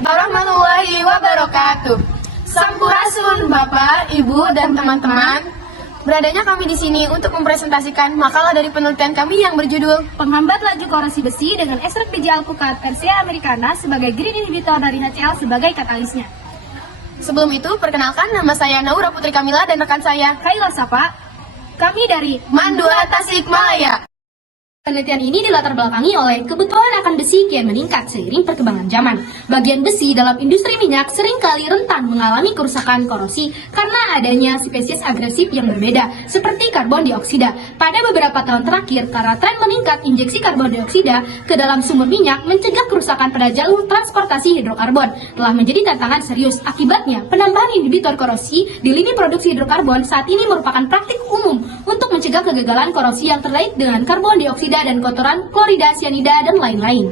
warahmatullahi wabarakatuh. Sampurasun Bapak, Ibu, dan teman-teman. Beradanya kami di sini untuk mempresentasikan makalah dari penelitian kami yang berjudul Penghambat laju korosi besi dengan ekstrak biji alpukat Persea americana sebagai green inhibitor dari HCl sebagai katalisnya. Sebelum itu, perkenalkan nama saya Naura Putri Kamila dan rekan saya Kaila Sapa, kami dari Mandua Tasikmalaya. Penelitian ini dilatar belakangi oleh kebutuhan akan besi kian meningkat seiring perkembangan zaman. Bagian besi dalam industri minyak seringkali rentan mengalami kerusakan korosi karena adanya spesies agresif yang berbeda, seperti karbon dioksida. Pada beberapa tahun terakhir, karena tren meningkat injeksi karbon dioksida ke dalam sumur minyak mencegah kerusakan pada jalur transportasi hidrokarbon telah menjadi tantangan serius. Akibatnya, penambahan inhibitor korosi di lini produksi hidrokarbon saat ini merupakan praktik umum untuk mencegah kegagalan korosi yang terkait dengan karbon dioksida dan kotoran, klorida, sianida, dan lain-lain.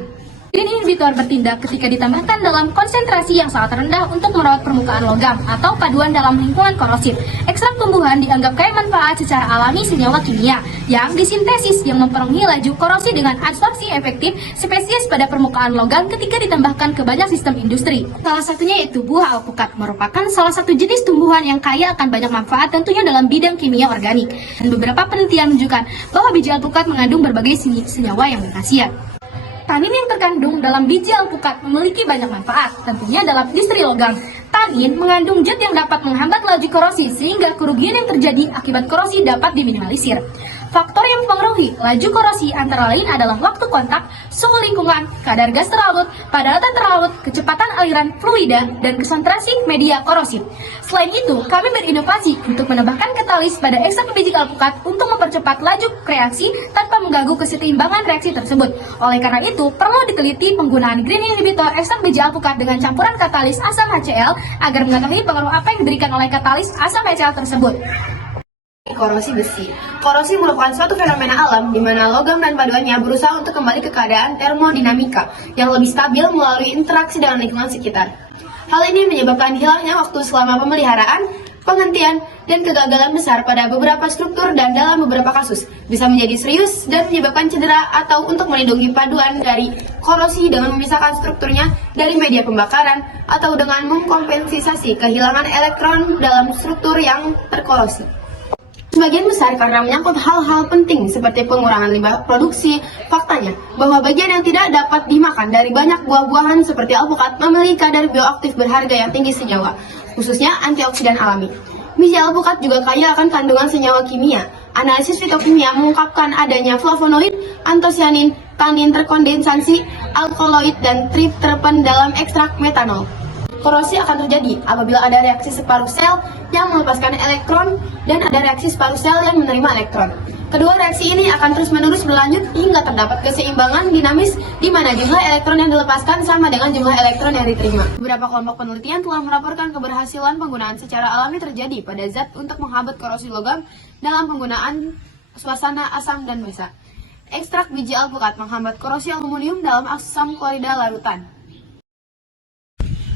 Green inhibitor bertindak ketika ditambahkan dalam konsentrasi yang sangat rendah untuk merawat permukaan logam atau paduan dalam lingkungan korosif. Ekstrak tumbuhan dianggap kaya manfaat secara alami senyawa kimia yang disintesis yang mempengaruhi laju korosi dengan absorpsi efektif spesies pada permukaan logam ketika ditambahkan ke banyak sistem industri. Salah satunya yaitu buah alpukat, merupakan salah satu jenis tumbuhan yang kaya akan banyak manfaat tentunya dalam bidang kimia organik. Dan beberapa penelitian menunjukkan bahwa biji alpukat mengandung berbagai senyawa yang berkhasiat. Tanin yang terkandung dalam biji alpukat memiliki banyak manfaat, tentunya dalam industri logam. Tanin mengandung zat yang dapat menghambat laju korosi sehingga kerugian yang terjadi akibat korosi dapat diminimalisir. Faktor yang mempengaruhi laju korosi antara lain adalah waktu kontak, suhu lingkungan, kadar gas terlarut, padatan terlarut, kecepatan aliran fluida, dan konsentrasi media korosif. Selain itu, kami berinovasi untuk menambahkan katalis pada ekstrak biji alpukat untuk mempercepat laju reaksi tanpa mengganggu keseimbangan reaksi tersebut. Oleh karena itu, perlu diteliti penggunaan green inhibitor ekstrak biji alpukat dengan campuran katalis asam HCl agar mengetahui pengaruh apa yang diberikan oleh katalis asam HCl tersebut. Korosi besi. Korosi merupakan suatu fenomena alam di mana logam dan paduannya berusaha untuk kembali ke keadaan termodinamika yang lebih stabil melalui interaksi dengan lingkungan sekitar. Hal ini menyebabkan hilangnya waktu selama pemeliharaan, penghentian, dan kegagalan besar pada beberapa struktur dan dalam beberapa kasus bisa menjadi serius dan menyebabkan cedera atau untuk melindungi paduan dari korosi dengan memisahkan strukturnya dari media pembakaran atau dengan mengkompensasi kehilangan elektron dalam struktur yang terkorosi. Sebagian besar karena menyangkut hal-hal penting seperti pengurangan limbah produksi. Faktanya bahwa bagian yang tidak dapat dimakan dari banyak buah-buahan seperti alpukat memiliki kadar bioaktif berharga yang tinggi senyawa, khususnya antioksidan alami. Biji alpukat juga kaya akan kandungan senyawa kimia. Analisis fitokimia mengungkapkan adanya flavonoid, antosianin, tanin terkondensasi, alkaloid, dan tripterpen dalam ekstrak metanol. Korosi akan terjadi apabila ada reaksi separuh sel yang melepaskan elektron dan ada reaksi separuh sel yang menerima elektron. Kedua reaksi ini akan terus-menerus berlanjut hingga terdapat keseimbangan dinamis di mana jumlah elektron yang dilepaskan sama dengan jumlah elektron yang diterima. Beberapa kelompok penelitian telah melaporkan keberhasilan penggunaan secara alami terjadi pada zat untuk menghambat korosi logam dalam penggunaan suasana asam dan basa. Ekstrak biji alpukat menghambat korosi aluminium dalam asam klorida larutan.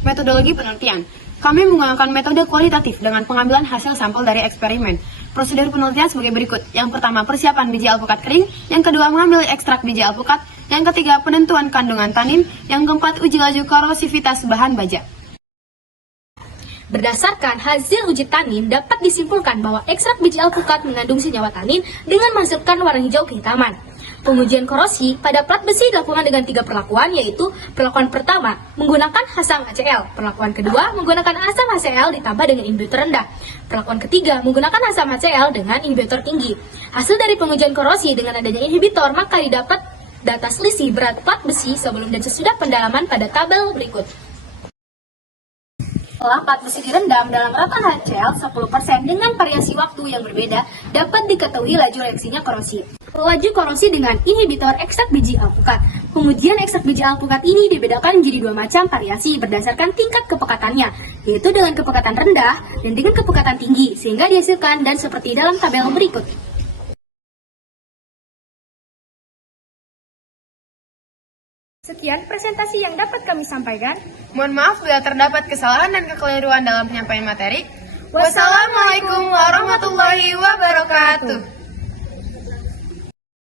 Metodologi penelitian. Kami menggunakan metode kualitatif dengan pengambilan hasil sampel dari eksperimen. Prosedur penelitian sebagai berikut. Yang pertama, persiapan biji alpukat kering. Yang kedua, mengambil ekstrak biji alpukat. Yang ketiga, penentuan kandungan tanin. Yang keempat, uji laju korosivitas bahan baja. Berdasarkan hasil uji tanin, dapat disimpulkan bahwa ekstrak biji alpukat mengandung senyawa tanin dengan masukkan warna hijau kehitaman. Pengujian korosi pada plat besi dilakukan dengan 3 perlakuan, yaitu perlakuan pertama menggunakan asam HCl, perlakuan kedua menggunakan asam HCl ditambah dengan inhibitor rendah, perlakuan ketiga menggunakan asam HCl dengan inhibitor tinggi. Hasil dari pengujian korosi dengan adanya inhibitor maka didapat data selisih berat plat besi sebelum dan sesudah pendalaman pada tabel berikut. Setelah plat besi direndam dalam rakan HCl 10% dengan variasi waktu yang berbeda, dapat diketahui laju reaksinya korosi. Laju korosi dengan inhibitor ekstrak biji alpukat. Pengujian ekstrak biji alpukat ini dibedakan menjadi 2 macam variasi berdasarkan tingkat kepekatannya, yaitu dengan kepekatan rendah dan dengan kepekatan tinggi, sehingga dihasilkan dan seperti dalam tabel berikut. Sekian presentasi yang dapat kami sampaikan. Mohon maaf bila terdapat kesalahan dan kekeliruan dalam penyampaian materi. Wassalamualaikum warahmatullahi wabarakatuh.